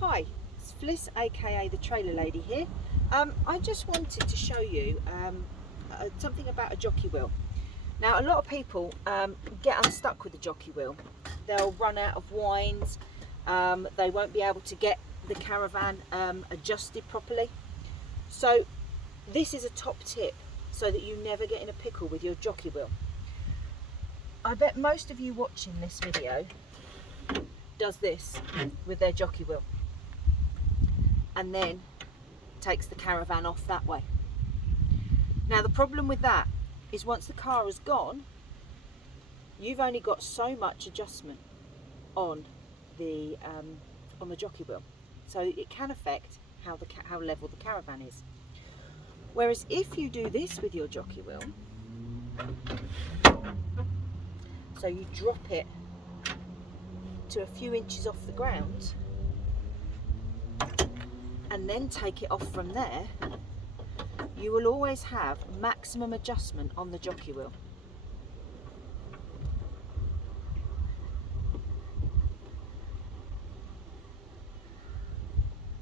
Hi, it's Fliss aka the Trailer Lady here. I just wanted to show you something about a jockey wheel. Now a lot of people get unstuck with the jockey wheel. They'll run out of winds, they won't be able to get the caravan adjusted properly. So this is a top tip so that you never get in a pickle with your jockey wheel. I bet most of you watching this video does this with their jockey wheel and then takes the caravan off that way. Now the problem with that is once the car has gone, you've only got so much adjustment on the jockey wheel, so it can affect how level the caravan is. Whereas if you do this with your jockey wheel, so you drop it to a few inches off the ground and then take it off from there, you will always have maximum adjustment on the jockey wheel.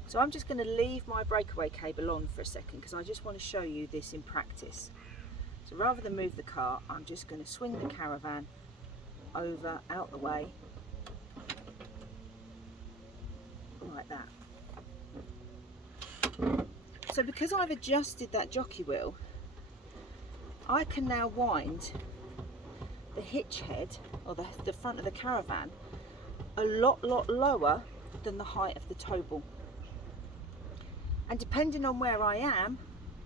So I'm just going to leave my breakaway cable on for a second because I just want to show you this in practice. So rather than move the car, I'm just going to swing the caravan over, out the way, like that. So because I've adjusted that jockey wheel, I can now wind the hitch head, or the front of the caravan, a lot lower than the height of the tow ball. And depending on where I am,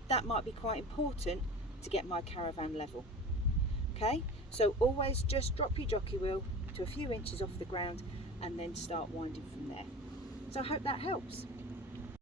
that might be quite important to get my caravan level. Okay, so always just drop your jockey wheel to a few inches off the ground and then start winding from there. So I hope that helps.